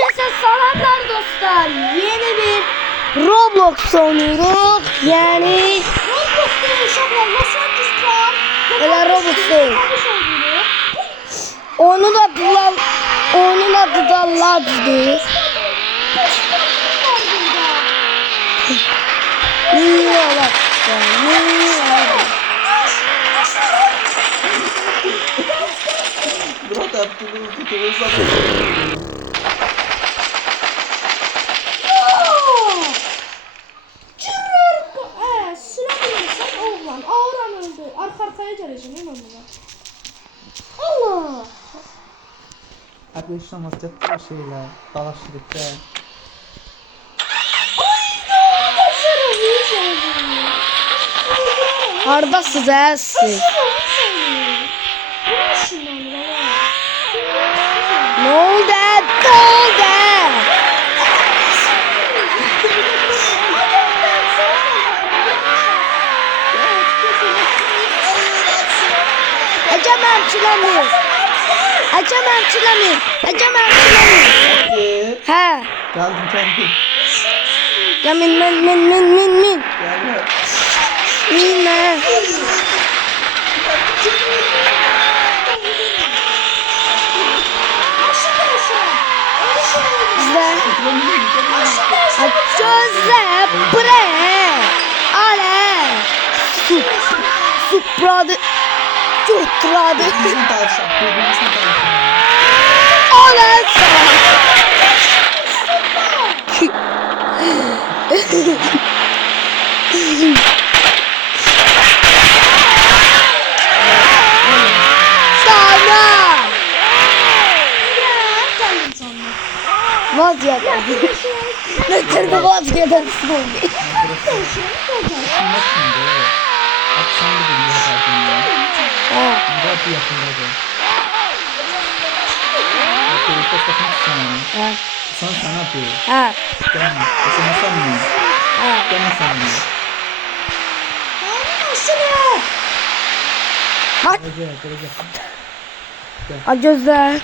Herkese selamlar dostlar. Yeni bir Roblox oynuyoruz. Yani Roblox'ta yaşayan Los Angeles'ta öyle Roblox değil. Onun adı da Lad'dır. Murat Abdül'ün kutuyu sana. Süremiyorsan oğlan. Ağıran öldü. Arka arkaya geleceğim hemen buna. Allah. Abi yaşamaz cepte şeyler. Dalaşırık da. Hardasız ha siz? Ne oldu? Ne oldu? Acamam çilemir. Acamam çilemir. Acamam çilemir. Hadi. Ha. Geldim kendim. Ya min. Gelme. Minme. Jose Bre. Ale. Supradı. Cutradı. Birbirimizin tavşan. Birbirimizin tavşan. Ale. Sana. Vazgeçtim. Ne türlü vazgeçersin onu? Şimdi şimdi. Akşam bir gün yapardım ya. Murat yakındadı. Hadi ilk başlasın sana. Ha. Sen yapıyor. Ha. Gelme. Sen mı? Ha. Gelme sen mi? Bak. Gelecek. A gözler.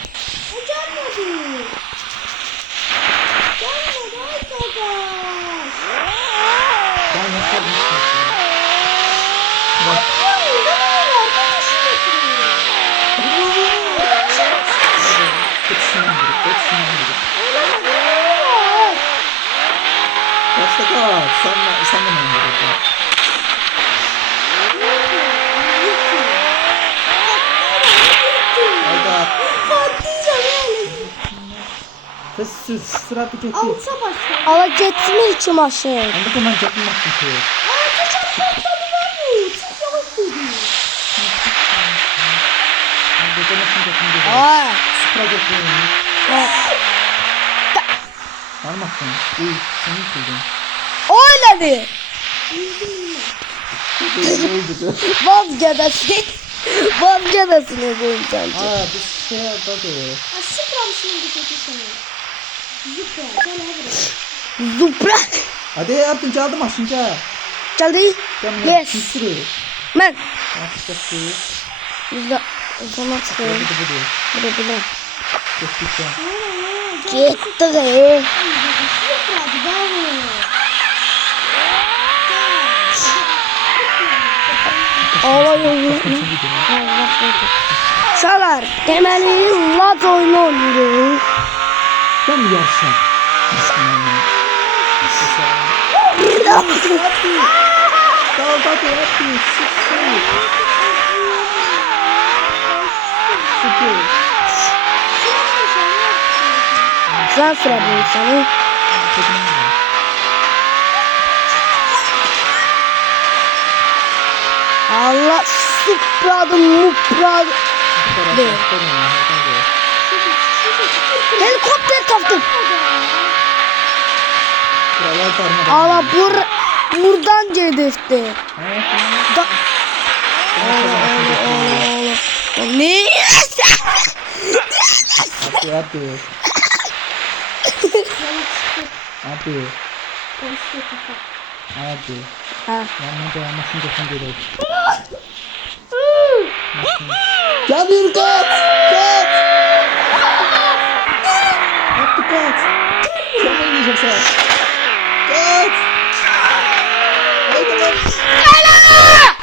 Ben yapalım. Bak. Başta kal. Sen de ben yapacağım. Hayda. Kız sıra bir çekti. Alta başla. Ala geçsin içi maşın. Anladın ben çektim baktım ki. Gece nasıl çektim dedi. Aa. Sıra çektim. Ha. Almazsın. İyi. Senin kıldın. Öyle Öldü. Vazgeçsin. Vazgeçsin bu insancı. Aa bir şey yapmadı. Zupra. Hadi artık çaldım aşınca. Çaldı. Yes. Bir sürü. Ben. Açıkçası. Bizde o zaman çıkıyorum. Bu. Burada bile. Geçtikten. Gitti. Ağlayın. Şalar. Temeli Laz oyunu oynuyoruz. Ben mi yarışacağım? Tamam hadi hadi. Sıkı. Sen sıra bu insanı. Allah supradı mupradı. Helikopter kaptım. Allah buradan geldi. Da ne? Hadi. Hadi. Ha. Yanına dayanmasın da gerek. Gel bir kaç! Kaç! Yaptık kaç. Çok oynayacaksan. Kaç. Haydi lan.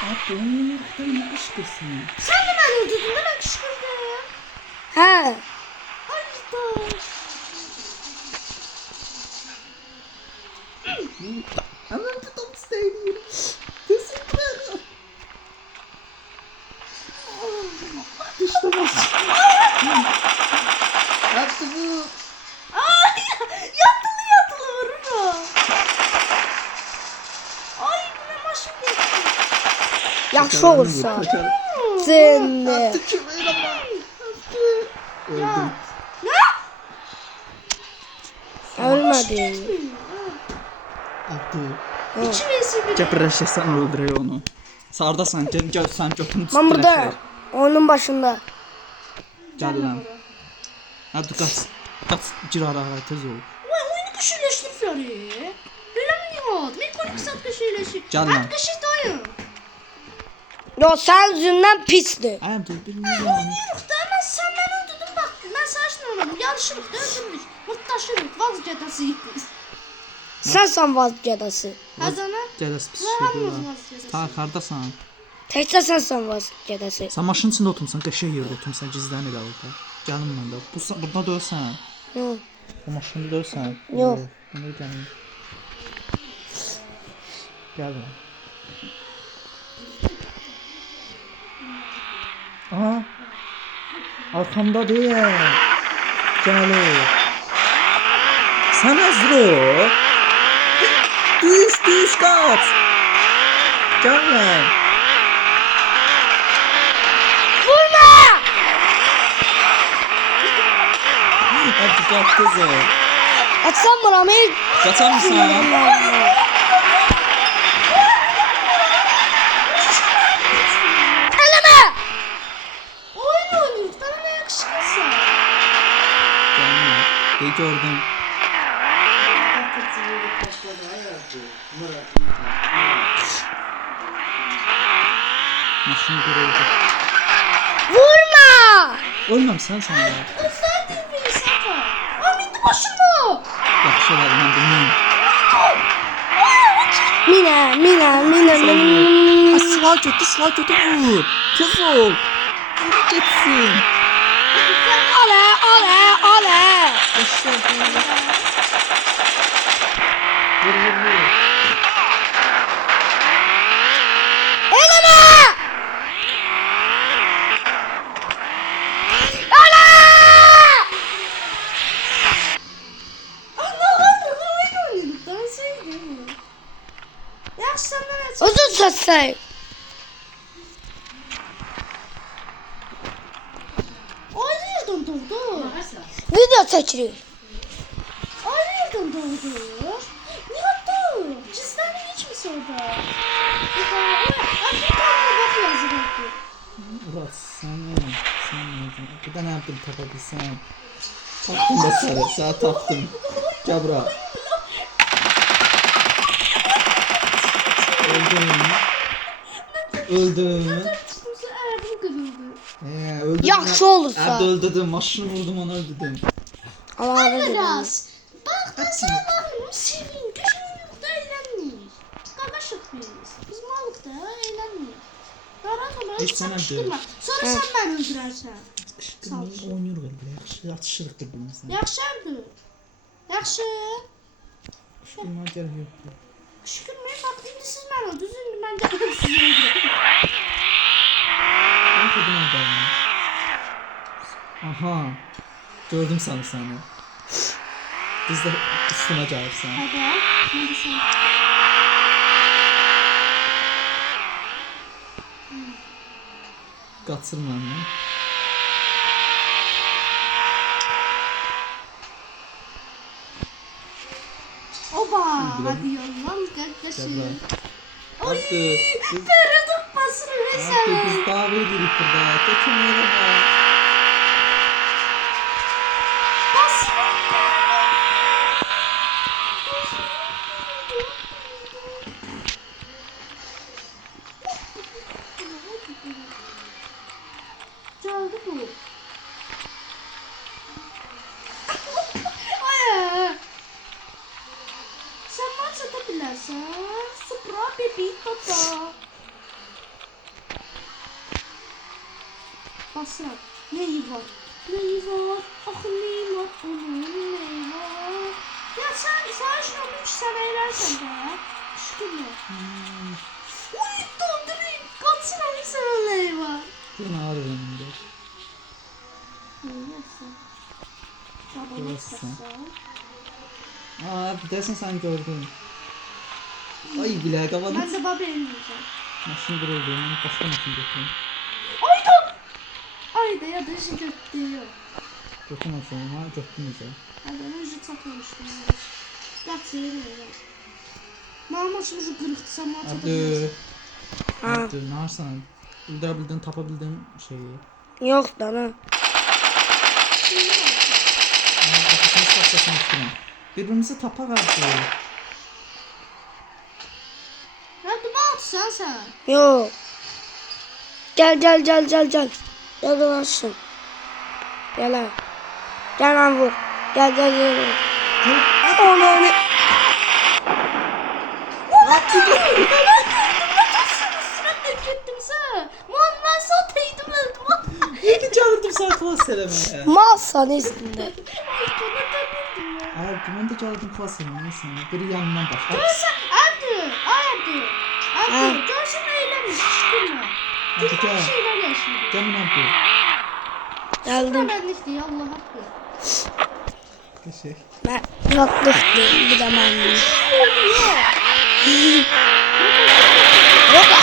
Abi onun yurttan ne kışkırsın? Sen de beni öldürdün değil mi kışkırdı? He. Ay da. Hemen tutam isteydim. Teşekkürler. İşte bak. Yaptı bu. Ay yatılı vururum. Ay bu ne maşım geçti. Yaxşı olursa. Kaçar. Seni. Yaptı kümeyle ama. Öldüm. Ölmedin. Yaptı. İki vs bir. Cepreşesen öldürüyor onu. Sardasan gel sen götünü Ben burada. Onun başında. Gel lan. Hadi kaç. Kaç gir ara tez ol. Vay oyunu kışırlaştır Flori. Öyle mi Nihat? Mekanik saat kışırlaşır. Gel lan. Hadi kışır dayım. Yo sen yüzünden pisdi. Ayağım dur bilmiyorum. Oynayırıq da mən səndən öldürdüm bax. Mən sənə oynadım. Yarışırıq da öldürmüş. Mutlaşırıq. Vazgeçəsiyik biz. Sensən vazgedası. Hazana. Gələs pis Və şeydir hamımız lan. vazgeçəsiyik. Ta hardasan? Təkcə sensən vazgedası. Sen maşının içinde oturmuşsan, qəşəng yerdə oturmuşsan, gizlən elə orada. Gəlim mən də. Burada döysən. Yo. Bu maşında döysən. Yox. Bunu gəlim. Gəl lan. Aha. Arkamda değil. Gəlir. Sen hazır ol. Düş kaç. Gel lan. Vurma! Hadi kaç kızım. Açsam buramı. Kaçar mısın? Eleme! Oyun oynayırıq. Bana nə yakışırsa. Gelme. De gördüm. Maşını görüldü. Vurma! Ölmem sen sana ya. Özlədim bir sata. Ay mindi başıma. Yaxşı olar mən bilmem. Mina. Silah götür vur. Tez ol. Vur geçsin. Ale. Aşağı vur. Eleme! Ale! Allah'ım oyun oynayırıq. Dans edirəm. Yaxşı səndən açıq. Uzun səslə. Ayrı doğdu. Video çəkirik. Ayrı doğdu. Nihat da. Cizden hiç mi sordu? Artık kanına bak yazılırdı. Murat sen ne? Bir de ne yaptım tapabilsem. Taktım da sarı. Sana taktım. Gel bura. Öldüm. Çıkmışsa ayağım kırıldı. Öldürdüm. Yaxşı olursa. Hadi öldürdüm. Maşını vurdum onu öldürdüm. Allah Biraz. Bak da sen bakın sevin. Gücün yok da eğlenmeyin. Kakaşık biz. Biz malık da eğlenmeyin. Daran Hiç sana kışkırma. Sonra sen beni öldürersen. Kışkırmayı oynuyor böyle. Atışırıq birbirimizden. Yaxşıdır. Yaxşı. Kışkırmaya gerek yoktu. Kışkırmayın bak indi siz beni öldürdünüz. Şimdi ben geldim sizi öldürürüm. Ben kadın adamım. Aha. Gördüm seni. Biz de üstüne gelirsen. Hadi. Hadi sen. Qaçırma onu. Oba. Hadi yollan kardeşim. Oy. Hadi. Feridun basını ne Hadi sever. biz davet edelim burada. Geçinmeyelim ya. Çaldı bu. Ay versen. Sıpra bebi tata. Basıram. Neyi var? Neyi var? Axı neyi var? Onun neyi var? Ya sen işin olmuş sen eğlersen de. Şükürler. Uy dondurayım. Kaçsın abi sana neyi var? Ben ağrıyorum önümde. Neyse. Babamı Görürsen. istesen. Aa bir dersin sen gördün. Ay bile kafanı. Ben de baba elmeyeceğim. Maşını kırıldı. Başka maşını götürün. Ayda! Ayda ya da işi götürüyor. Götürmezsen ama götürmeyeceğim. Ayda önce çatmamıştım. Kaç yeri öyle. Mamaçın ucu kırıktı sen bana Abdü. çatabilirsin. Abdü ne varsan. Öldürebildin, tapabildin şeyi. Yok da ne? Ateşini saklasın istedim. Birbirimizi tapak Abdü. Ya duman atsan sen. Yok. Gel. Gel dolaşsın. Gel ha. Gel lan vur. Gel. Onu. Gittim sen. Man ben sataydım öldüm. İyi ki çağırdım sana klas seleme. Masanın üstünde. Abi ben de çağırdım klas seleme. Neyse. Biri yanından baş. Görsen Abdü. Abdü. Görsen eğlenmiş. Şükürler. Hadi Güzel gel. şeyler yaşıyor. Gelin Abdü. Geldim. Benlik diye Allah hakkı. Teşekkür. Ben yoktuk değil. Bir de ben. Yok.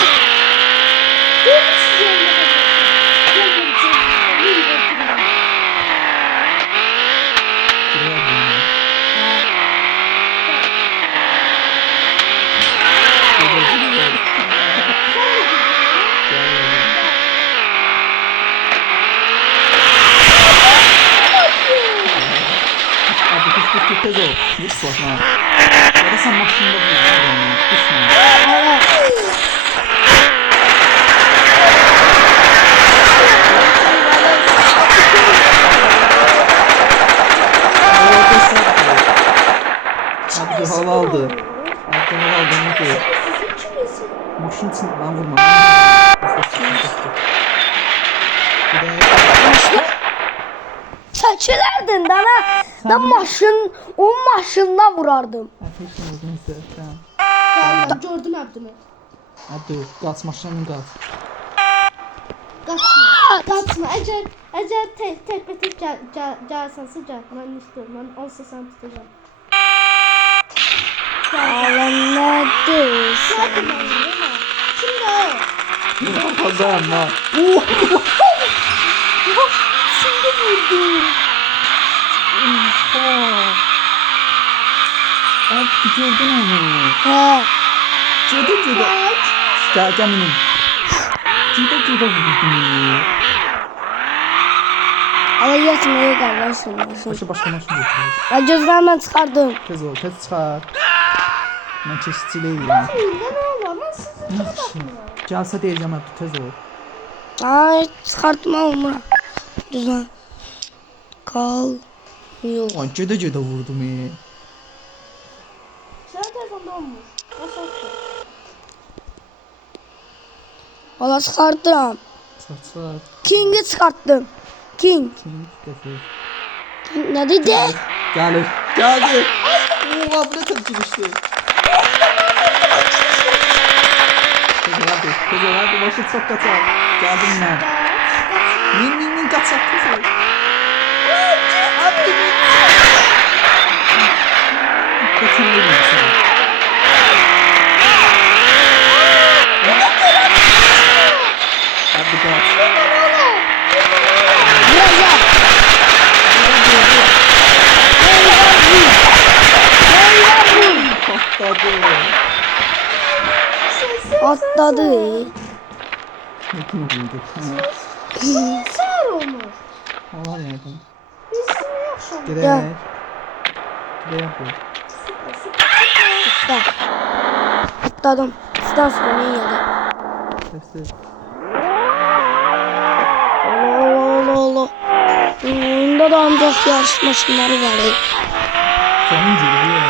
Abi kız tez ol. Hiç sorma. Ya da sen maşında bul. Düşme. Abdü hal aldı. Abdü hal aldı. Ne diyor? Maşın için ben vurma. Bir de Çekilerdin dana. Ben o maşınla vurardım. ateşin uzun ise tamam. Ben gördüm Abdü'nü. Abdü kaç maşının kaç. Kaçma. Eğer tek gelsense gel. Ben istiyorum. Ben olsa sen tutacağım. Ağlanmadı. Zaten ben değil mi? Şimdi Adam ha. şimdi vurdum. Abdü gördün onu. He. Cıda. Gel benim. Cıda vurdum. Ama yetmiyor kardeşim. Başka maşın götürüyoruz. Ben gözlerden çıkardım. Tez ol, tez çıkar. Ben çeşitçiliyim. Bakmayın ne olur. Ben sizin gibi bakmıyorum. Gelse diyeceğim Abdü tez ol. Ay çıkartma olma. Güzel. Kal. Yok. Lan cıda vurdum. Sen telefonda olmuş. O sattı. Valla çıkarttım. Çıkar. King'i çıkarttım. King. Kim getir. King ne dedi? Geldi. Oo abla tepkimişti. Tez ol hadi başı çok kaçar. Geldim ben. Min kaçak tez ol. Kaçırmayı sana. Hadi kaç. Vuracak. Patladı. Atladı. Ne kim vurdu? Sağır olmuş. Allah yardım. İsmi yok şu an. Gidelim. Gel. Gidelim. Atla. Atladım. Sizden sonra neyi yedi? Hepsi. Allah. Oyunda da ancak yarış maşınları var. Senin gibi ya.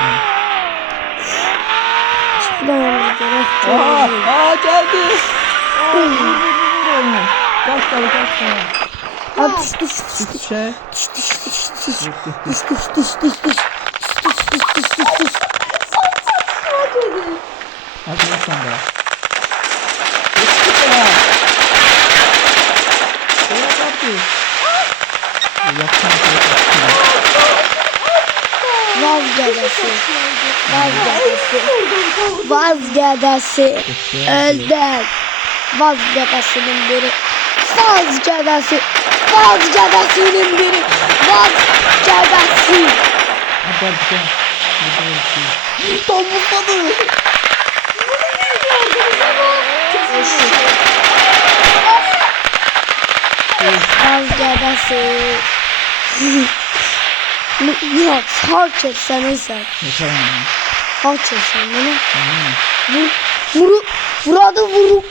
Hadi. Vur. Kaç tane. Hadi düş düş düş Üç şey. düş düş düş düş Düş, düş, düş düş düş düş düş düş düş. Hadi lan sen de. Geçti ya. Hadi. Yapsana. Vazgeçesi. Vazgeçesi. Öldüm. Vazgeçesinin biri. Vazgeçesi. Vazgeçesinin biri. Vazgeçesi. Hadi gel. Domuzladı. Vazgeçesi. Ya sağ çeksene sen. Yeter mi? Sağ çeksen beni. Vuradı vuru.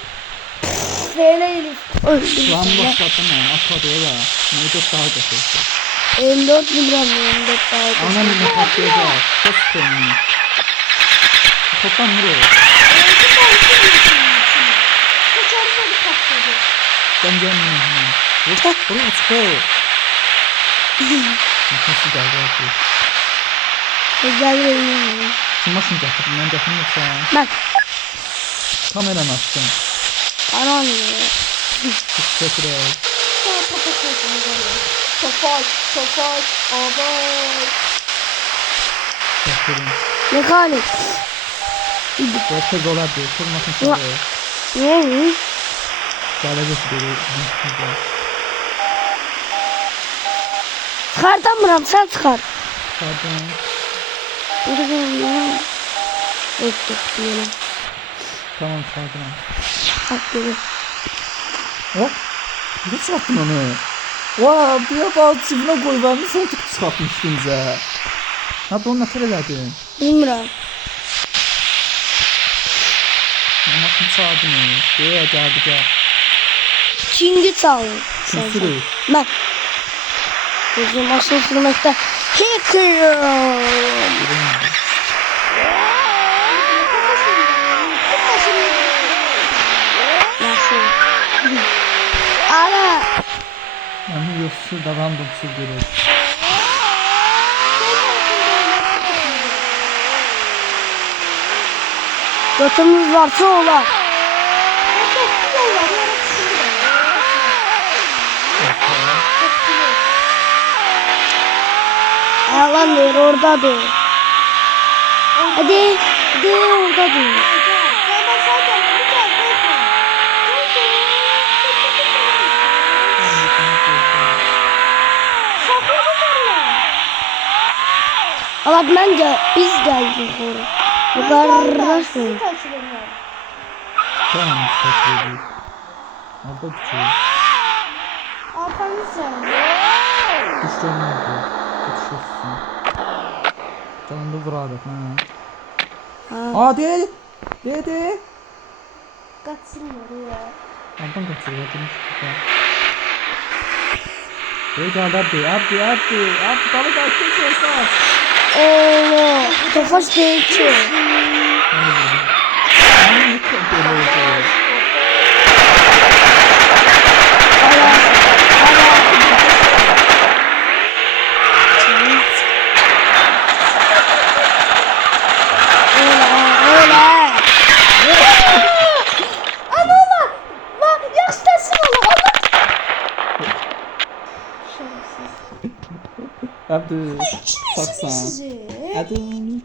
Böyle herif. Öldüm Lan sana. başlattım yani. Atladı ola. Neydi daha da şey. 54 miligram 54 daha. Ana ne patlayacak. Çok sıkıntı. Toptan vuruyor. Ben gelmiyorum. Buraya çıkıyor. Nasıl geldi? Güzel bir oyun. Kim başını getirdim? Ben getirdim yoksa. Bak. Kameranı açtım. Karanlığı. Çok kötü. Tofaş, abay. Çok kötü. Mekanik. Böyle tez olar diyor. Çok makine sallıyor. Ne? Gelecek böyle. Çıkartamıyorum sen çıkar. Pardon. Öptük diyelim. Tamam pardon. Bak dedi. Hop. Bir de çıkarttın onu. Vaa bir bal çivine koy ben sen çok çıkartmıştın bize. Hadi onu nasıl ederdin? Bilmiyorum. Ama kim çağırdı mı? Geldi gel. Kingi çalın. Kim sürüyor? Ben. Gözüm asıl sürmekte. Hicker'ım. Nasıl? Ara. Yani yoksuz da random sürdürüyor. Götümüz varsa ola. Yalan diyor orada dur. Hadi. Hadi orada dur. Ama bence biz geldik oraya. Bu kardeş mi? Tamam çıkartıyor. Orada bitiyor. Düşeceğim nerede? Düşüyorsun. Canım da vurarak ha. Hadi. Dedi. Oradan kaçırıyor. Dedi Abdi balık açtı esas. Oo, Tofaş değil ki. Ben de vurdum. Ama ne böyle oldu? Abdi. Saksan. Hadi onu.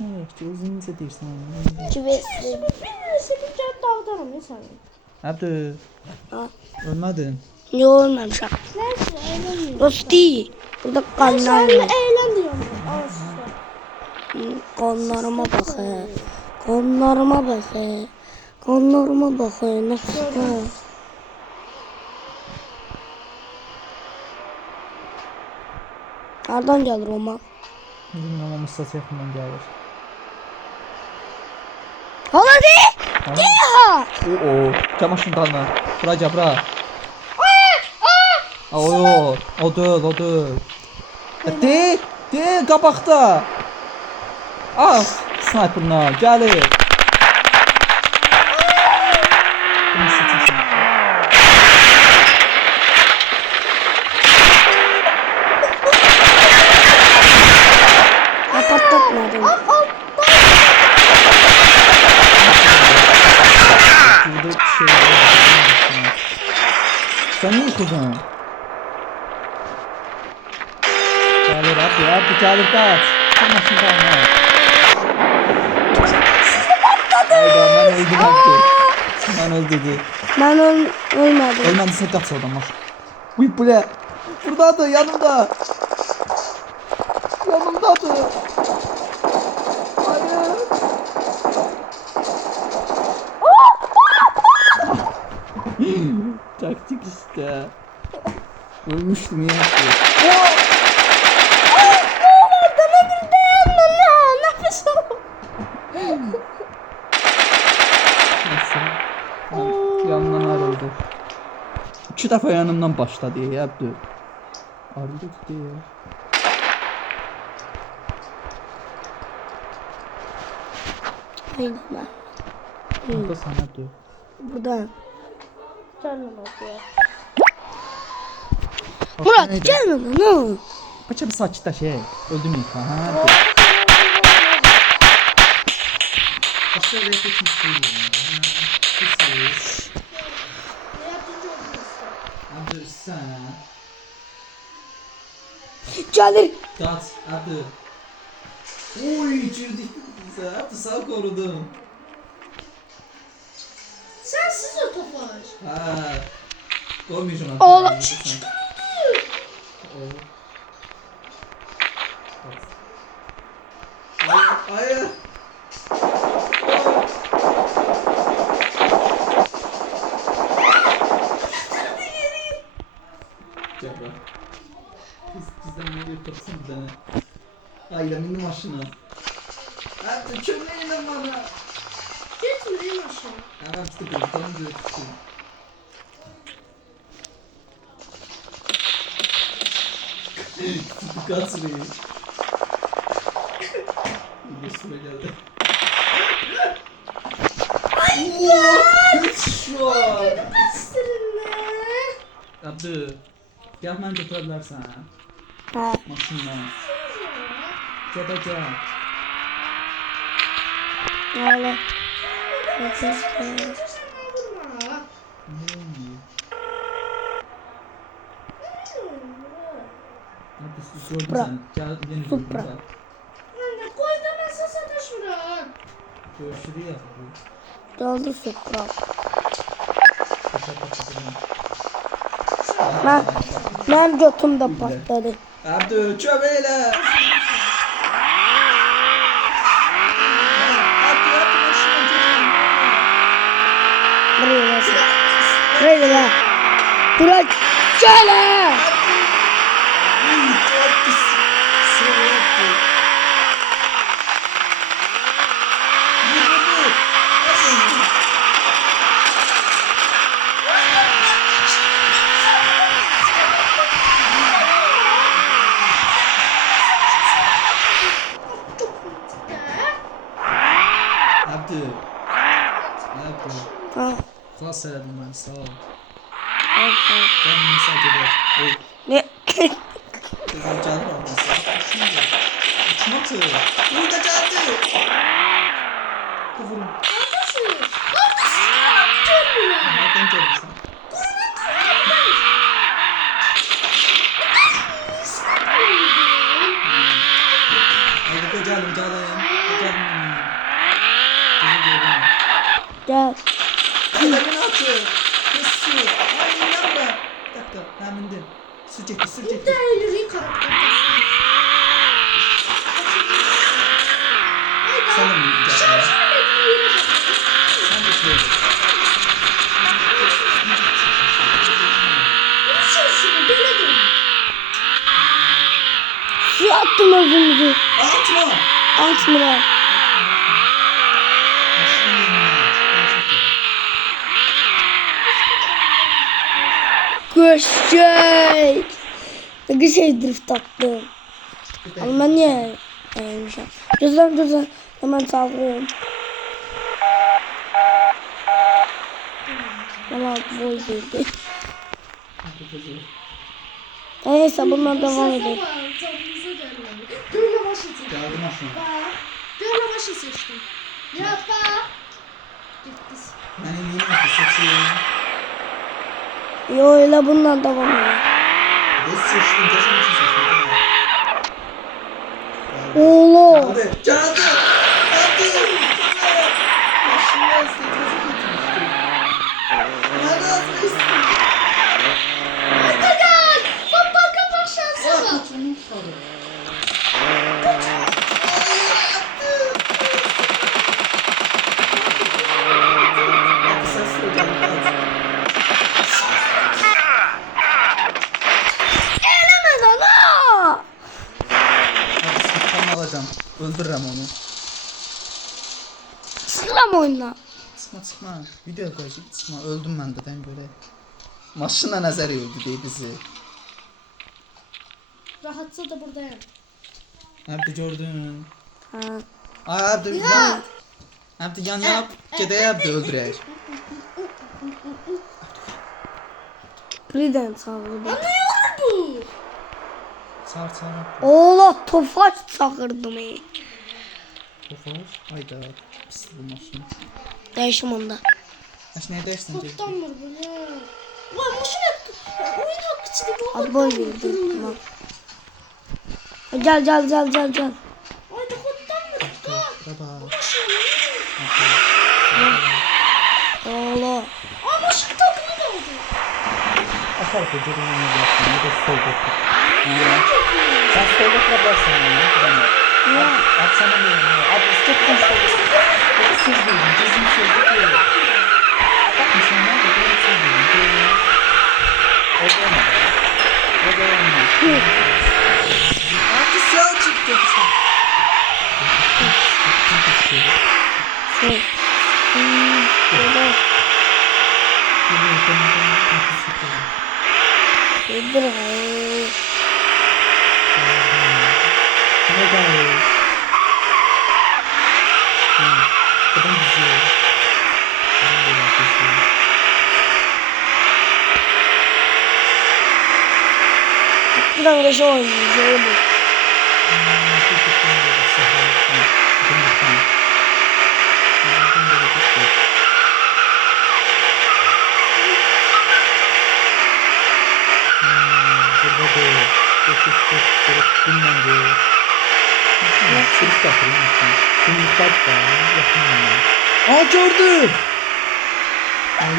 Evet, uzun deyirsən. Küvesli. Abdi. Ha. Ölmədin. Ne olmamışam. Dosti. Burada kanlar var. Kanlarıma bak he. Kanlarıma bak he. Kanlarıma bak he. Nasıl? Nereden gelir o mal? Bilmiyorum ama Mustafa yakından gəlir. Hala de! De ha! Oo, çamaşırdan da. Bura. O deyil. De, qabaqda. Sniperla gəlir. Sen niye yıkıldın? Gelir abi gelir kaç. Sen maşın kalma. Hayda ben öldüm abi. Ben öldürdü. Ben ölmedim. Ölmediyse kaç oradan maşın. Uy bu ne? Buradadır yanımda. Yanımdadır. Hayır. Taktik işte. Ölmüştüm ya. Nefes al. Neyse. Yanından ayrıldı. 2 defa yanımdan başladı ya. Abdü. Ayrıldı gitti ya. Haydi ben. Burada sana Abdü. Buradan. Canım acıyor. Murat gelme lan ne olur. Kaça bir saçta şey. Öldüm ilk. Ha. Abdü. Aslında oraya geçmiş değilim. Pis. Ne yaptığını oldun işte. Abdü sen. Gelir. Kaç. Abdü. Oy girdik bize. Abdü sağ korudum. Sensiz o topaş. Ha. Koymayacağım Abdü. Oğlum, Sen. Hayır. Cebra. Bizden ne götürsün bir tane. Ailemin maşına. Abi çömleyle bana. Gitmeyin aşağı. Hemen işte gözden götürsün. Dikkat sırayı. Bir süre geldi. Şu an. Bastırın Abdü. Gel ben götürebilirsen. Ha. Maşından. Gel. Öyle. Supra. Gel yeni Supra. gördüm Anne koy da nasıl sataşmıram. Görüşürüz ya. Doldu Supra. Kaçak kaçak. Ben götüm de patladı. Abdü çömeyle. Abdü maşına Buraya nasıl? Buraya da. Buraya gel. Abdü. Ha. Sağ söyledim ben sağ ol. Al. Canım mesaj eder. Oy. Ne? Kızım canım olmasın. Şimdi. İçime atıyor. Uy da geldi. Kufurum. Neredesin? Ne yaptın ya? Nereden geldin sen? Hadi kocalim canım. Kocalim. Kızı gördüm. Gel. Elimin atı. Kız su. Ay yanma. Bir dakika. Ben bindim. Su çekti su çekti. Değerli karakter. Sen de mi gideceksin? Sen de şöyle. Su attım özümüzü. Atma. Atmıra. Göçecek. Ne şey drift attım. Ama ben niye yapmışım? Gözden hemen saldırıyorum. Valla boy girdi. Neyse bununla devam edelim. Dörle başı seçtim. Geldim aslında. Bak. Dörle başı seçtim. Ya bak. Gitti. Ben iyiyim ki seçiyorum. Yo öyle bundan devam edelim. Ne seçtin? Geçen için seçtin. Oğlum. Geldi. Geldi. Geldi. Maşınlar istediğinizi getirmiştim. Nerede hazırlıyorsun? Hadi gel. Bak bakın bak şansa bak. Kaçırmış kaldı. Elemez ana. Sıkıntı alacağım. Öldürürüm onu. Sıram oyna. Çıkma. Video koyacağım. Çıkma. Öldüm ben de böyle. Maşınla nəzər öldü diye bizi. Rahatsa da buradayım. Abdi gördün. Ha. Abdi yan. Abdi yan yap. Gedək Abdi öldürək. Birden sağladı. Ne var bu? Çağır. Oğlum tofaş çağırdım. Tofaş. Hayda. Pis bu maşın. Değişim onda. Aş nəyə dəyişsən? Kottan var böyle. Ulan maşına oyunu kıçını bu. Az boy verdi. Tamam. Gel. Ay da kottan var. Baba. Maşına. Oğlum. Aa maşın takımı da oldu. Atar ki görünümü yapsın. Ne de sol doktor. Sen sol doktora basın. Ya. Atsana bir yana. Abi istekten sol doktor. Bakın söz verin. Cizim söz doktor. Bak insanlar da böyle söz verin. O da olmadı. Artık siyah çıktı. Şey. Böyle. Öldür. Bir an geçe oynayacağız. Öyle. Aa gördüm.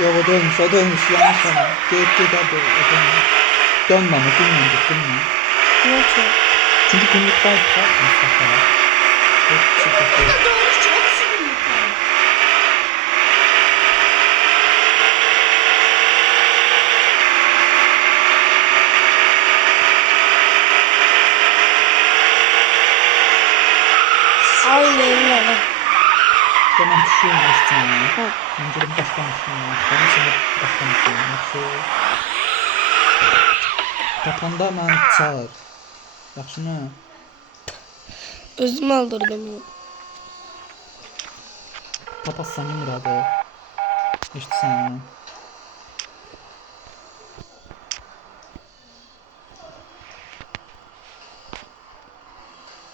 Yok o dönmüş yanlış ama. Git hadi. Dönme ama dönme. Nasıl? Çünkü kumluklar var Mustafa. Çok sıkıntı. Bu da doğru çok sıkıntı. Aynen. Tamam düşüyorum işte. Ha. Önce de başlamışım. Ben şimdi başlamışım. Nasıl? Tapanda ben çağır. Yaxşı mı? Özümü öldürdüm. Tapas senin muradı. İşte sen.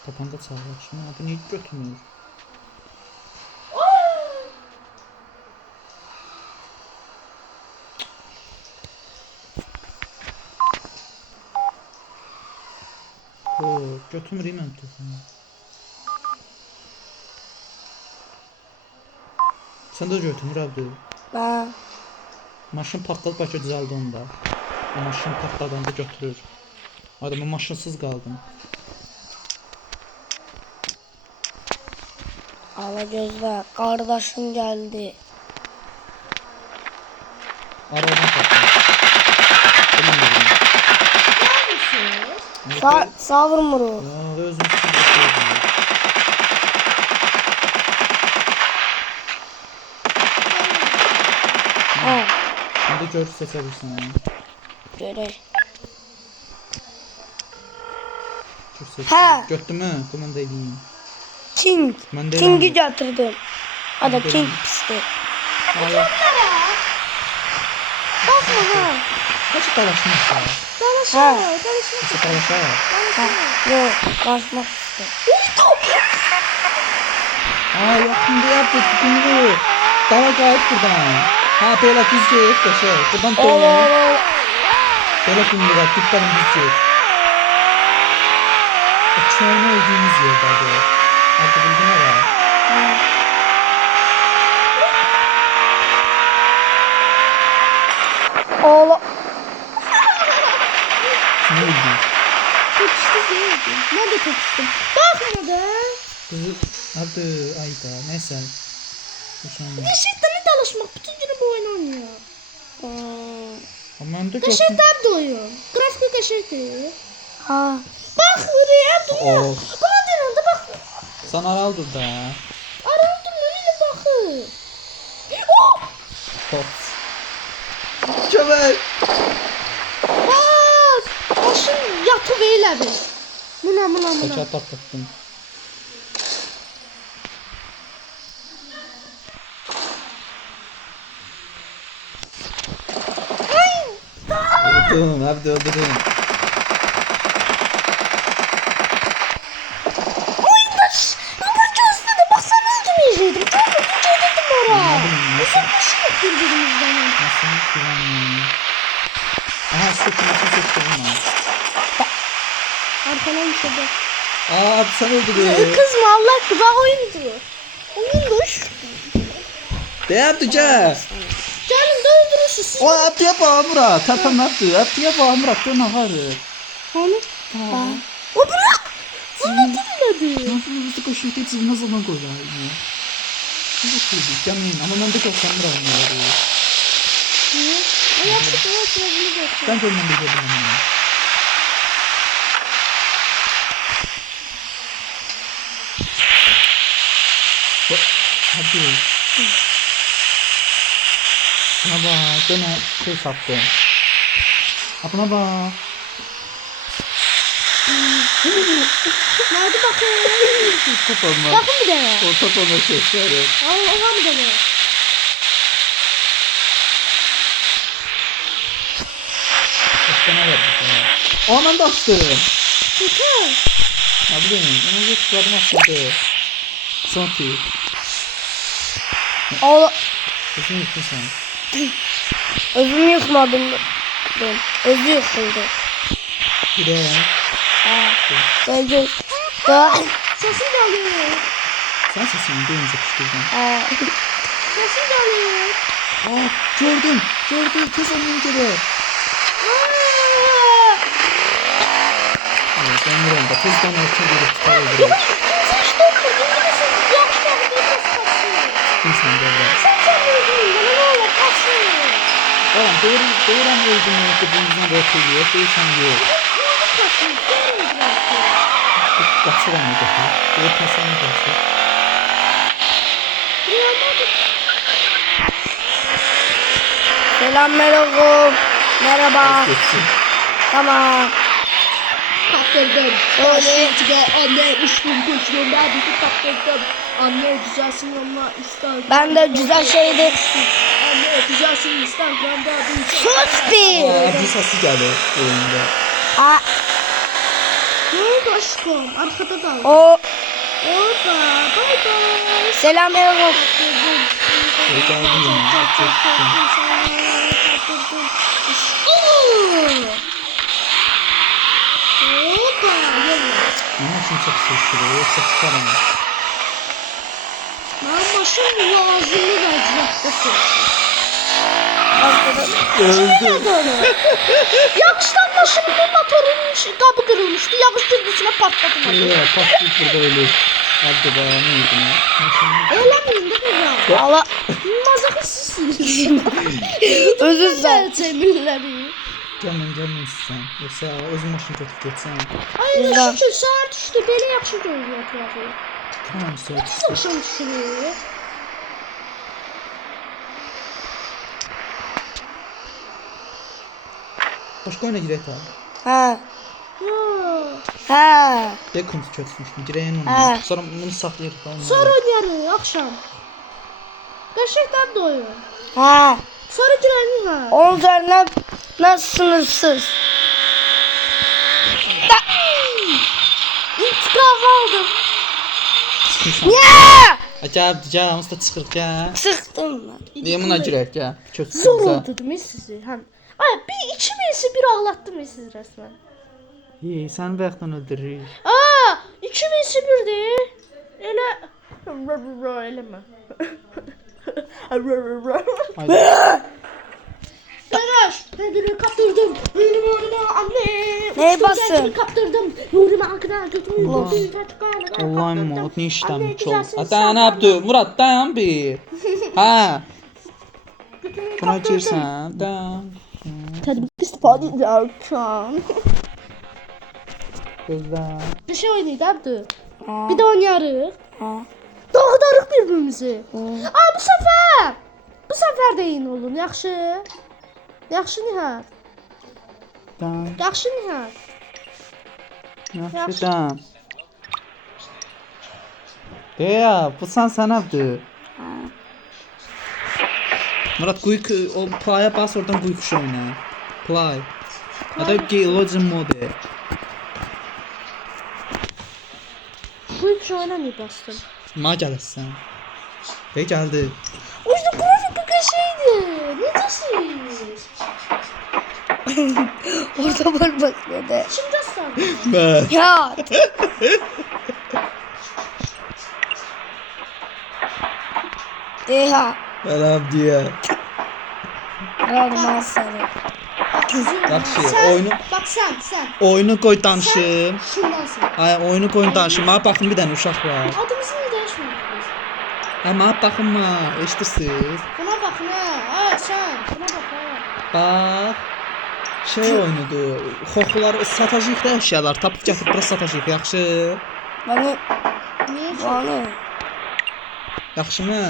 Tapanda çağır. Yaxşı mı? Bu niye götürmüyor? Oo, götürmürüm mən telefonu. Sən də götürmür abi. Ben. Maşın partladı başa düzəldi onda. O maşın partladanda götürür. Adamı maşınsız qaldım. Ala gözle. Kardeşim geldi. Aradan partladı. Bilmiyorum. Sağ vurmuru. Ya özüm için götürdüm. Ha. Şimdi gör seçebilirsin. Görey. Gör seç. Ha. Götdü mü? Bunu da edeyim. King. Ben de King'i getirdim. Hadi Ben de King elim. pisti. Aya. Bakma ha. Kaç dalaşmış ya? Ha. Kaç dalaşa? Ha. Yok. Kaçmak istedim. Aa yaxında yaptık bunu. Dava qayıt buradan. Ha belə düz get de şey. Buradan Ol dön. ol ol. Belə qumluğa diplərin biz yox. O çayına öldüyümüz yerdadır. Artıq bildin ara. Ola. Şimdi öldük. Tepişti değildi. Ben de tepiştim. Bakmadı. Kızı adı Ayda. Neyse. Boşanma. Gerçekten de alışmak. Bütün günü bu oyun oynuyor. Ama ben de gördüm. Gerçekten de oyun. Grafik gerçekten. Ha. Bak buraya dünya. Of. Buna denildi bak. Sen araldın da. Arandım öyle bakın. Oh! Top. Kömək. Bak. Başım yatıp eylədi. Buna. Kaça patlattım. Öldüm, hep de öldürdüm. Oyundaş. Ama gözüne de baksana öldürmeyecektim. Çok öldürmeyecektim oraya. Bizim başı yok birbirimizden. Nasıl güvenmiyorum. Aha sıkıntı bunlar. Arkana bir şey bak. Aa sen öldürdün. Kızma Allah kıza oyundu. Oyunmuş. Ne yaptı ca? Canım da öldürürsün siz. O aptiye bağımra. Tepem yaptı. Aptiye bağımra. Dön ağarı. Hani? O bırak. Bunu dinledi. Nasıl bizi koşuyor ki siz ne zaman koyar? Ne koyduk? Yamin ama ben de koşsam bırakmıyor. O yaptık o sırasını göster. Ben görmem bir gördüm ama. Hadi. Buna bak. Gene şey sattı. Ha buna bak. Nerede bakın? Top olma. Bakın bir tane. O top olma sesleri. Oha bir tane. Başka ne var bu tane? Aa ben de açtım. Yeter. Ne bileyim. Onu da tıkladım açıldı. Sanki. Ola. Kesin yıktın sen. Özüm yıkmadım ben. Özü yıkıldı. Gidelim. Ha. Geldi. Ha. Sesim geliyor. Sen sesini duyunca kışkırdım. Ha. Sesim geliyor. Aa gördüm. Gördüm. Kes onu kere. Evet ben buraya da tezden orta bir tutar Yok olur. kimse hiç dokunmadı. İngilizce yapacak bir kız kasıyor. İnsan böyle. Sen öldün. Bana ne olur kasıyor. Oğlum doğru mu öldüğünü kıbrımızdan röteliyor. Değilsen yok. Orada kasıyor. Sen öldürüyorsun. Kaçıran mı dedi? Doğru kaçıran mı kaçır? Selamünaleyküm. Merhaba. Geçsin. Tamam. Kaptırdım. Öyle. Anne 3 gün koşuyorum. Ben bir kaptırdım. Anne güzelsin ama Instagram. Ben de güzel şeydi. Anne güzelsin Instagram'da. Sus bir. Bu sesi geldi oyunda. Ha. Ne oldu aşkım? Arkada kal. O. Orada. Bay bay. Selamünaleyküm. Geldi ya. Hoppa. Ama şimdi çok sesli. Yoksa çıkaramaz. Ben başım lazımlı vaziyette Öldü. Yakıştan başımın motorunun kabı kırılmıştı. Yapıştırdı içine patladı. Evet, patlayıp burada ölür. Hadi be, neydi ne? Eğlenmeyin değil mi ya? Allah. Mazoxistsiniz. Özür dilerim. Temirleri. Gelmeyin sen. Yoksa özüm başını götürüp geçsen. Ay Güzel. şükür saat düştü. Böyle yaxşı görünüyor etrafı. Tamam, söyle. Biz akşam düşürüyor. Başka oyuna girek ha. Ha. Ha. Ha. Bir kunt kötmüştüm. Gireyin Ha. onu. Sonra bunu saklayırıq. Sonra oynarız akşam. Gerçekten doyuyor. Ha. Sonra girelim ha. Onun üzerine nasıl sınırsız? İntikam aldım. Niye? Acaba hamısı da çıxırıq ya. Sıktım ben. Niye buna girək ya? Kötü Zor oldu değil mi sizi? Hem Ay, bir 2 vs 1 ağlatdım siz resmen. Sən vaxtdan öldürürük. Aa, 2 vs 1'dir. Eləmə. Arkadaş, kendimi kaptırdım. Önüme anne. Neye bastın? Kendimi kaptırdım. Yürüme arkadan götürüyorum. Online mod nə işləmiş ol. Dayan Abdü, Murad dayan bir. Hə. Buna girsən, dayan. Kendimi istifade ederken. Gözlə. Bir şey oynayacağım dur. Ha. Bir de oynayarıq. Ha. Dağıdarıq birbirimizi. Hı. Aa, bu sefer de yine olun. Yaxşı. Yaxşı Nihat. Dayan. Yaxşı Nihat. Yaxşı dayan. Deya, bu sən Abdü. Murad quick o play'a bas oradan quick oyna. Play. Ya da Login modu. Bu üç oyuna niye bastın? Ma gəlirsən. De gəldi. O işte grafik bir şeydi. Ne diyorsunuz? Orada var bak dedi. Kim gösterdi? Bə. Ya. Deha. Ərəb deyə. Almaz seni. Yaxşı, Sen, oyunu bak sen. oyunu qoy danışım. Şundansın. Ay, oyunu qoy danışım. Mənə baxın bir dənə uşaq var. Adımızı niye değişmediniz? Ay, mənə baxınma, eşidirsiniz? Buna bak ne? Ha sen. Buna bak ha. Bax. Şey oyunudur. Xoxlar satacağıq da əşyalar tapıb gətirib bura satacağıq. Yaxşı. Bana. Niye? Bana. Yaxşımı?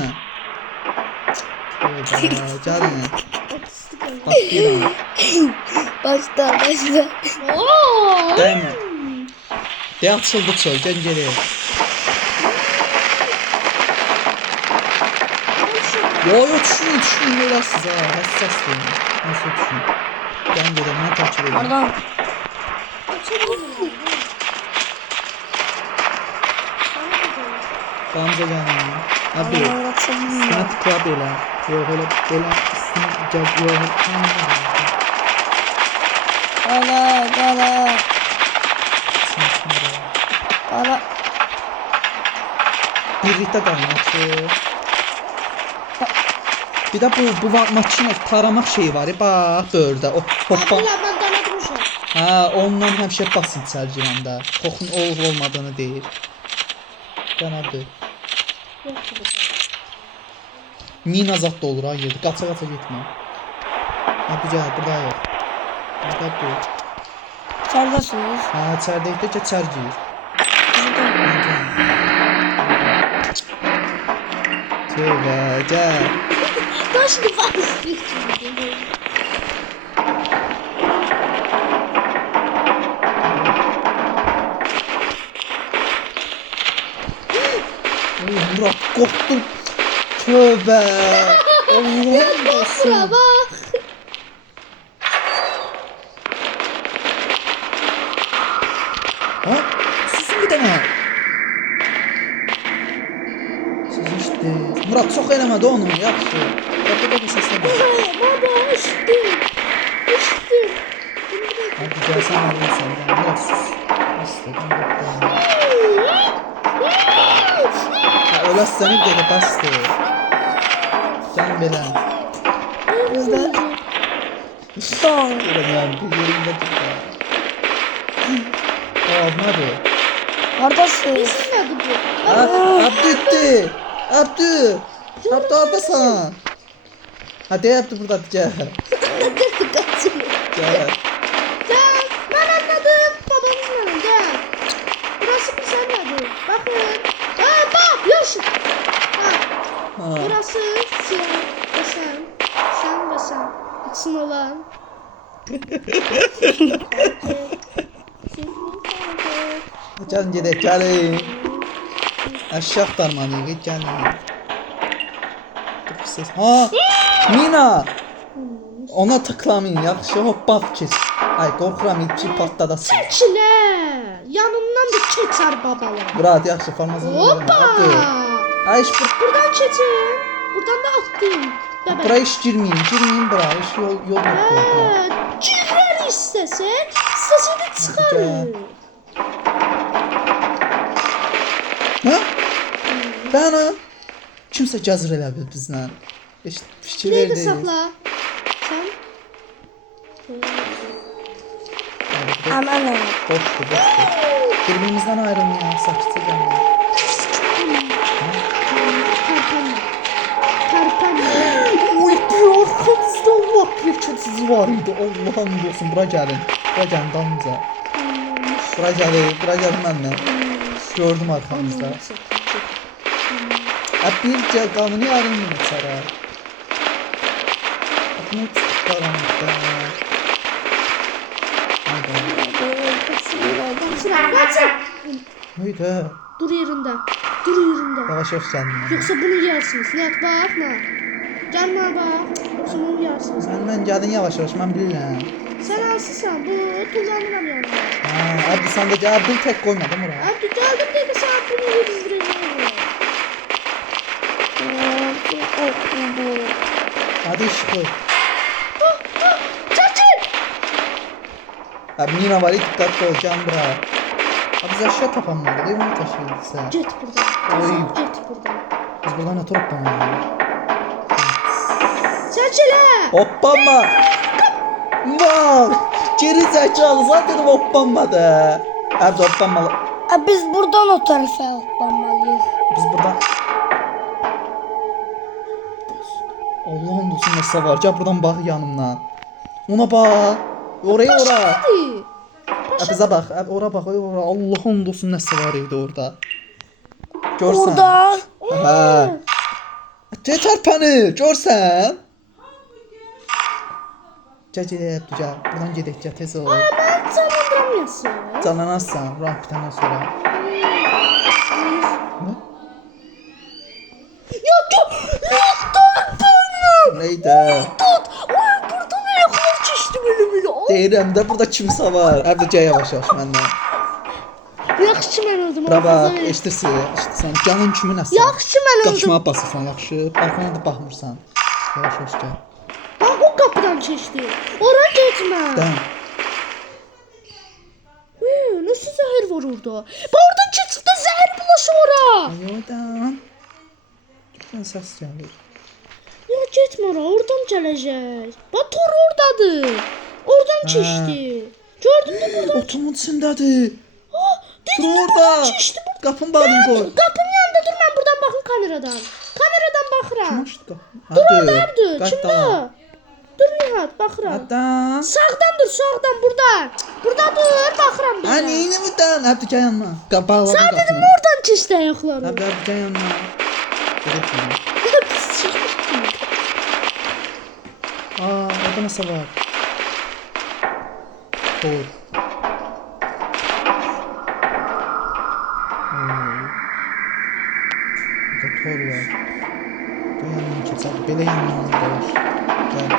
Gəlin. Otistik oyun. Başlayıram. Başla. Oo. Dəymə. De açıldı çöl, gəl gələk. Yo, düşün, eləsiz ha, həssasdır. Nasıl düşün? Gəl gələk, mən takip edirəm. Oradan. Qamca gəlin. Abi, Bana öğretsin. üstünə tıkla belə. Yox, elə üstünə gəl, yox. Gala. Gala. Birlikdə qalın, yaxşı. Bir də bu makina taramaq şeyi var, bax, böyürdə. O hoppa. Abla ben denedim şu an. Hə, ondan həmişə basın içəri girəndə. Xoxun olub olmadığını deyir. Qanadı. Yok gibi. Mina zad da olur ha yerdə. Qaça getmə. Hadi gəl, burada yox. Burada dur. İçeridesiniz. Hə, içəridəyik də keçər gir. Tövbə, gəl. Точно фальсифик. Murat, qorxdum. Tövbə. Allah'ım olsun. Bak. Ha? Susun bir dənə. Siz işte. Murat, çox eləmədi onu, yaxşı. Qapıda səslənmə. Baba uçtum. Uçtum. Hadi gəl sən alın sən. Murat, sus. İstədim qapıda. Öləsən bir dəqiqə bəsdir. Gəl belə. Burada. Son. Görəm, bir yerində dur. Olmadı. Neredesin? Bilmedi bu. Abdü itti. Abdü. Abdü oradasan. Hadi Abdü burada gel. Gel. Gel. Ben anladım. Babanız benim gel. Burası bir sen nedir? Bakın. Bak yaş. Ha. Burası sen ve sen. Sen ve sen. İçin olan. Gəlin gedək, gəlin. Əşya axtarmalıyıq, gəlin. Ha, Mina. Ona tıklamayın, yaxşı hoppa keç. Ay, qorxuram, içi patladasın. Çile. Yanından da keçer babalar. Murat, yaxşı, farmazını Hoppa. Ay, iş bu. Buradan keçin. Buradan da attım. Bəbə. Buraya iş girmeyin bura. İş yol yok burada. Girer istəsə də çıxarır. Ha? Ben o. Kimse cazır elədi bizlə. Heç fikir Burayı da verdi. saxla. Sən? Aman ha. Boşdur. Birbirimizden ayrılmayalım. Sakitçe gelmeyin. Tarpanla. Oy bir arkamızda Allah geçersiz var idi. Allah'ım olsun. Bura gelin. Bura gelin damımıza. Bura gelin benimle. Gördüm arkamızda. Bir kanuni ayrılmayın içeri. Ne karanlıkta. Neydi? Dur yerində. Dur yerində. Yavaş yavaş geldim. Yoxsa bunu yersiniz. Nihat baxma. Gəlmə bax. Yoxsa bunu yersiniz. Senden geldin yavaş yavaş ben bilirəm. Sən hansısan? Bu tullanıram yanına. Ha, Abdi sen de Abdi tek koymadım oraya. Abi gəldim deyə sən bunu yedizdirəcəm. Hadi iş koy. Çəkil! Abi Nina var dikkatli ol can bura. Abi biz aşağı tapanmadık değil mi onu taşıyorduysa? Get buradan. Oy. Get buradan. Biz buradan ne toplamalıyız? Çəkil hə! Hoppanma! Mal! Geri zekalı zaten hoppanmadı. Abi hoppanmalı. Biz buradan o tarafa hoplanmalıyız. Biz buradan... Allah'ım olsun nasıl var? Gel buradan bak yanımdan. Ona bak. Oraya ora. Hadi. Bize bak. Ora bak. Ora. Allah'ım olsun nasıl var idi orada. Görsen. Burada. Ha. Gel çarpanı. Görsen. Gel. Buradan gidelim. Gel tez ol. Mən canlandıramıyorsun. Canlanarsan. Rank bitenden sonra. Ne? Neydi? Ay buradan ayaqlar keçdi belə. Deyirəm də burada kimsə var. Əbdə yavaş yavaş məndən. Yaxşı ki mən öldüm. Bravo, eşidirsən. Canın kimi nəsə. Yaxşı mən öldüm. Qaçmağa basırsan yaxşı. Arxana da baxmırsan. Yavaş yavaş gəl. Bax o qapıdan keçdi. Ora getmə. Dən. Nasıl zəhər var orada? Bax oradan keçib də zəhər bulaşır ora. Yodan. Sən səs gəlir. Ya getmə ora, oradan gələcək. Bax tor ordadır. Oradan keçdi. Gördün mü burada? Otumun içindədir. Dedi Dur orada. keçdi bu. Qapın bağını qoy. Qapının yanında dur, mən buradan baxım kameradan. Kameradan baxıram. Açdı. Dur orada Abdü. Kimdə? Dur Nihat, baxıram. Adam. Sağdan dur, sağdan burada. Burada dur, baxıram bir. Ha neyini buradan? Əbdə gəl yanıma. Bağladım Sən dedim qapını. oradan keçdi ayaqları. Əbdə gəl yanıma. Gedək. Pis çıxmış kimi. Orada nəsə var. Tor. Burada tor var. Bu yandan keçər. Belə yandan dolaş. Gəl.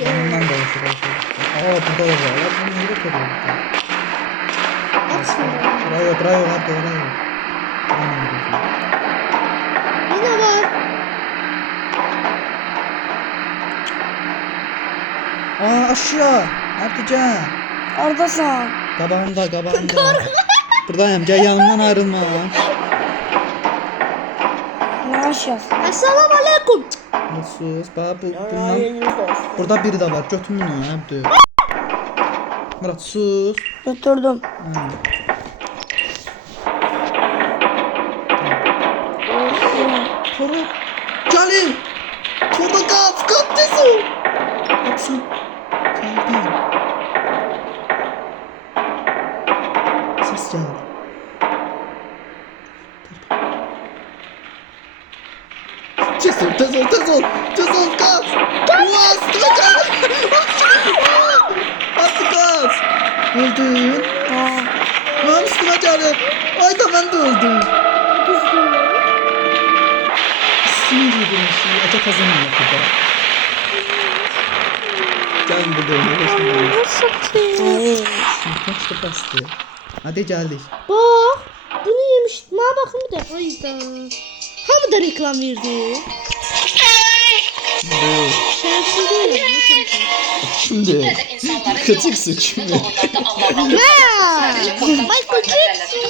Yanından dolaş. Burada da var. Bunun burada tor var. Açma. Buraya, nerede oraya? Yine var. Aşağı. Ertuğcan. Oradasın. Qabağımda. Buradayım. Gel yanımdan ayrılma. Ne aşağısı? Assalamu alaikum. Sus. Bak bundan. Burada biri de var. Götür bunu. Abdü. Murat sus. Götürdüm. Tora. Gelin. Tora kaç tez ol. Yapsın. Geldim. Ses geldi. Tez ol. Kaç. Bastı kaç. Öldün. Lan üstüme gelin. Ay da ben de öldüm. Sinir bir şey. Acı kazanıyor burada. Gel burada oynayalım. Kaçtı bastı. Hadi geldik. Bak. Bunu yemiş. Ma bakın bir de. Hayda. Hamı da reklam verdi. Şerefsiz değil. Şimdi Kaçıksın şimdi. Bütün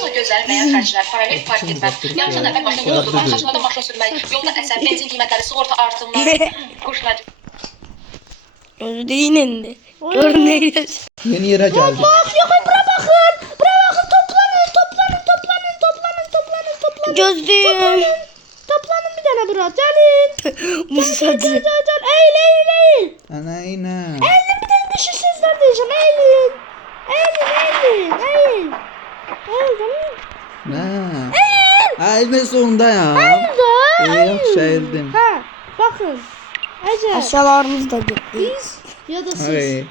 o gözəl bəyaz xərclər, paralel park etmək, yarışdan əvvəl maşına yolda saçmada maşın sürmək, yolda əsər, benzin qiymətləri, sığorta artımları, quşlar. Özü indi. Görün neyle. Yeni yere geldik. Bak yok bura bakın. Bura bakın toplanın. Gözlüğüm. Toplanın bir tane bura. Gelin. Bu saçı. Gel. Eğil. Ana yine. Eğilin bir tane dişi sözler diyeceğim. Eğilin. Eğil. Ne? Eğilme zorunda ya. Yok şeyildim. Ha bakın. Ece. Aşağılarımız da gitti. Biz ya da siz. Ay.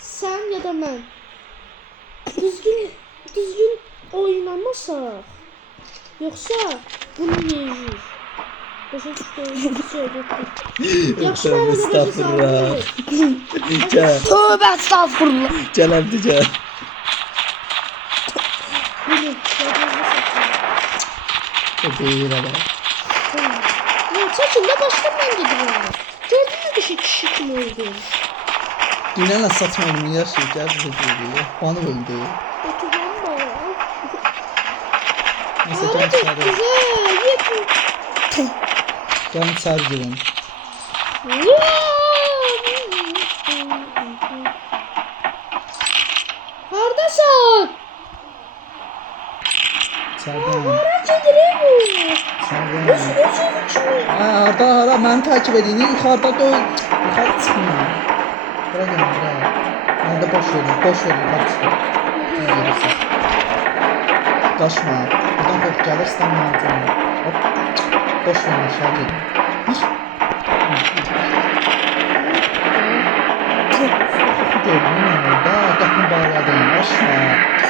Sen ya da ben. Düzgün oynamasak. Yoksa bunu yiyeceğiz. Başa söyledim. Yaxşı Tövbe mənada başa estağfurullah. saldım. Gel. Tövbe estağfurullah. Gel hadi gel. Bilin. Yadınızda saklayın. Değil adam. Ya çekin de baştan ben dedim ona. Gördünüz mü kişi kim oldu? Dünyanla satmadım ya şey gel bize diyor. Bana öldü. Oturmam bana. Neyse Aa, can çok çağırın. güzel. Yetin. Can çağırın. Haradasın? Çağırın. Hara gedireyim. Çağırın. Arda hara beni takip edin. Yukarıda dön. Yukarı çıkma. Bura gel bura. Arda boş verin. Yukarı çıkma. Düz yürüsün. Kaçma. Buradan kork gelirsen mantığını. Hop. Boş verin aşağı gelin. Görünüyor orada. Kapını bağladın. Aşma.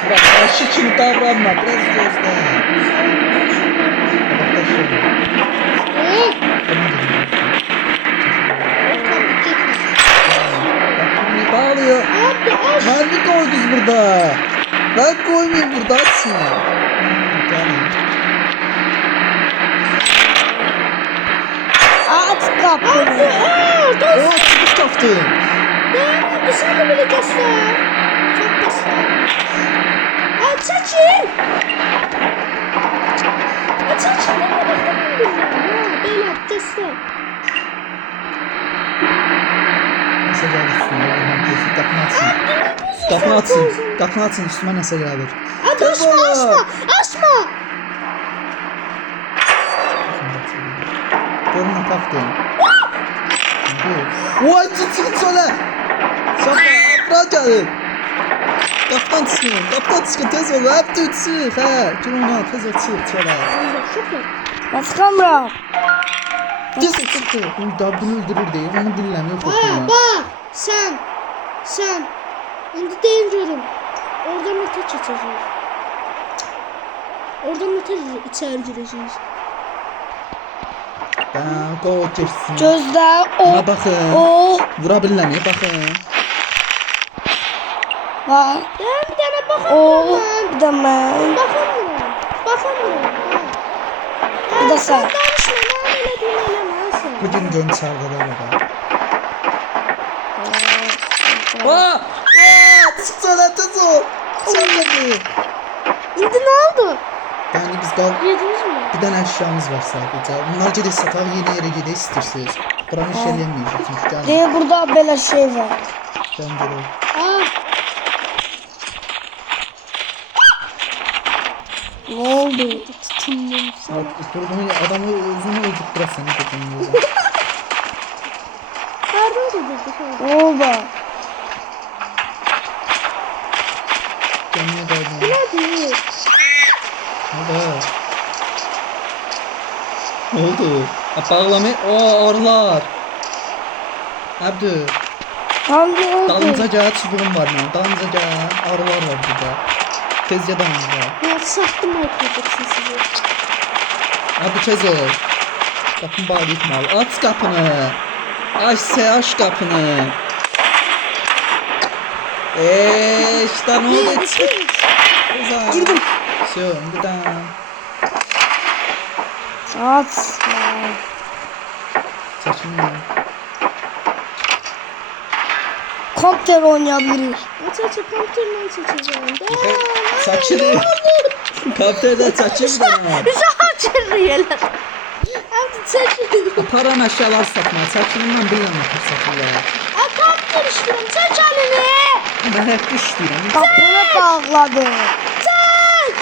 Bırak aşı kimi davranma. Biraz gözle. Bak şöyle. Kapını bağlıyor. Mermi koyduz burada. Ben koymayayım burada atsın. At kapını. O çıkış kaptı. Dışarıda bile göster. Çok göster. Aa çekin. Çekin. Böyle göster. Nasıl geldi üstüne? Kapını atsın. Kapını atsın. Kapını atsın üstüme nasıl gelir? Hadi açma. Görünme kaptın. Vay çık söyle. Şaka bırak gelin. Kaptan çıkın tez ol. Hep de çık he. Girona tez ol çık söyle. Nasıl kamera? Tez ol çık. Da bunu öldürür değil. Onu dinlemiyor Ha korkma. bak sen. Şimdi değilim. Oradan mı açacağız? Oradan mı içeri gireceğiz? Gol geçsin. Gözde Buna bakın. o. Vurabilirler bakın. Bak. Ben bir tane bakın O. ben. Bir de ben. Bakın mı? Bir de sen. Danışma ben öyle dinlemem sen. Bugün gün çağırdılar baba. Çık söyle tez ol. Söyle. Şimdi ne oldu? Yani biz kal. Yediniz mi? Bir tane eşyamız var sadece. Bunlar gidip satar yeni yere gidip istirsiniz. Buranın iş eləyəməyəcək çünki gəlin. Değil burada böyle şey var. Gəlin görək. Aa. Ne oldu? Tutundum sana. Bak durduğun adamı özünü öldürtürəsən ne dedin. Pardon dedik. Oba. Gəlməyə qaydan. Hadi. Ne oldu? Bağlamayı. O arılar. Abdü. Hangi oldu? Dalınca gəl çubuğum var mənim. Dalınca gəl. Arılar var burada. Tezcə dalınca. Ya sattım okuyacaksın sizi. Abdü tez ol. Qapını bağlayıtmalı. Aç qapını. Aç qapını. İşte ne oldu? Çık. Girdim. Все, buradan. At. Çəkilmə. Kompter oynayabiliriz. Aç kompüterden seçeceğim. Çəkil. Kapterdə çəkil bana. Açırıyorlar. Artık seçin. Param əşyalar satma. Çəkilmə bilmirəm satırlar. Kompüter istiyorum. Seç elini. Mən hep işləyirəm. Kapını bağladı. Seç.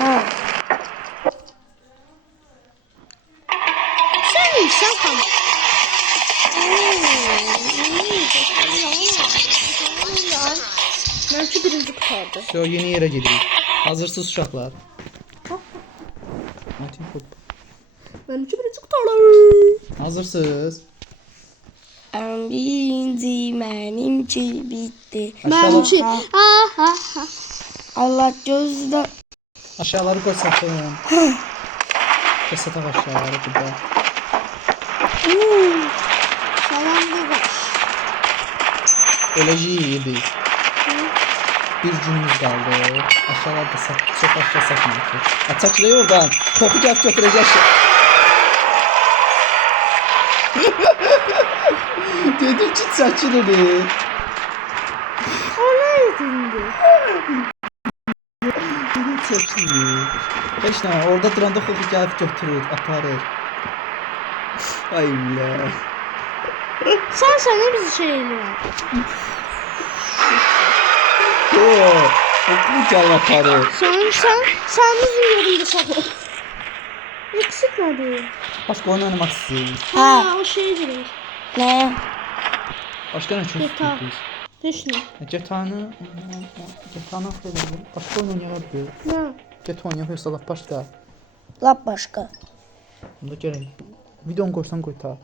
Ha. Sen kal. Belki birinci kurtardı. So, yeni yerə gedirik. Hazırsız uşaqlar. Metin top. Benimki birinci kurtardı. Hazırsız. Birinci benimki bitti. Benimki. Ha. Allah gözde. Aşağıları koy satın. Koy sataq aşağıları burada. Salam babaş. Öləcəyik biz. Bir günümüz qaldı. Aşağılarda çox aşağı satmaq ki. Çəkilir oradan. Koku gəl götürəcək. Dedim ki çəkilir. O neydindi? Dedim çəkilir. Heç nə, orada duranda koku gəlib götürür, aparır. Ay billah. Sen ne bizi şeyini var? Yoo, koku gəlib aparır. Sen bizim yerinde saklı. Eksik nerede? Başqa oyun oynamaq istəyir. Ha o şey direkt. Ne? Başqa nə çox GTA. istəyir? Düşünün. GTA'nı xeyli. Başqa oyun oynayabilir. Ne? GTA oynayaq yoxsa lap başqa. Lap başka. Bunda gərək. Videonu qoysan qoy ta.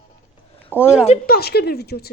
Koyuram. Şimdi başka bir video çek.